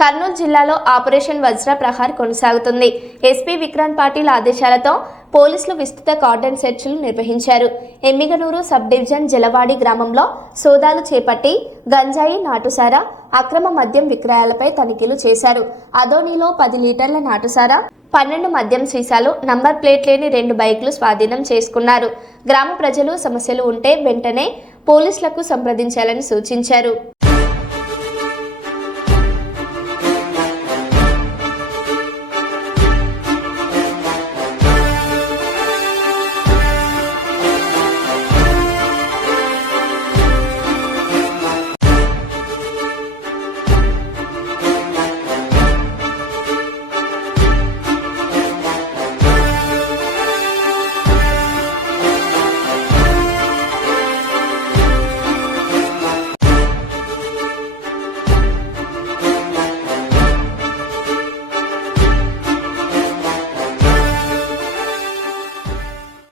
కర్నూలు జిల్లాలో ఆపరేషన్ వజ్ర ప్రహార్ కొనసాగుతుంది. ఎస్పీ విక్రాంత్ పాటిల్ ఆదేశాలతో పోలీసులు విస్తృత కార్డన్ సెర్చ్లు నిర్వహించారు. ఎమ్మిగనూరు సబ్ డివిజన్ జలవాడి గ్రామంలో సోదాలు చేపట్టి గంజాయి, నాటుసారా, అక్రమ మద్యం విక్రయాలపై తనిఖీలు చేశారు. అదోనిలో 10 లీటర్ల నాటుసారా, 12 మద్యం సీసాలు, నంబర్ ప్లేట్ లేని 2 బైకులు స్వాధీనం చేసుకున్నారు. గ్రామ ప్రజలు సమస్యలు ఉంటే వెంటనే పోలీసులకు సంప్రదించాలని సూచించారు.